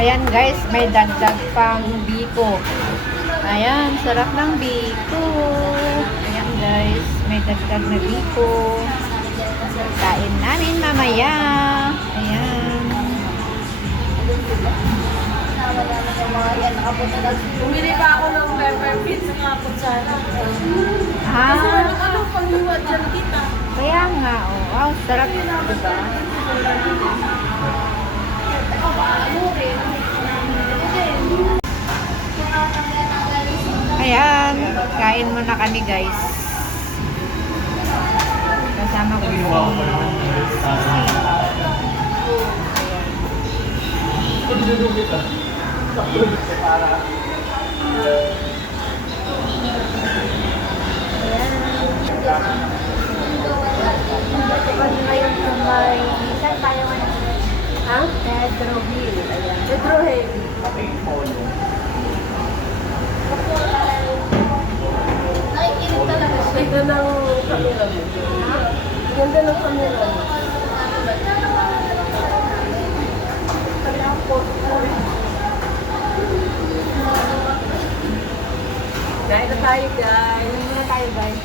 Ayan guys, may dagdag pang biko. Ayan, sarap ng biko. Ayan guys, may dagdag na biko. Kain namin mamaya. Ayan. Bumili pa ako ng pepper pit sa mga kutsara. Ah, Ano pang-iwan dyan kita? kaya nga, oh. Wow, sarap. Diba? Ayan, kain muna kami guys. Kasama ko si Ngayon sa may... Saan tayo ngayon? Ha? Pedro Hill. Ayan. Pedro Hill. Nakikinig talaga siya. Ganda ng camera mo. Ganda ng camera mo. Kain na tayo guys. Muna tayo guys.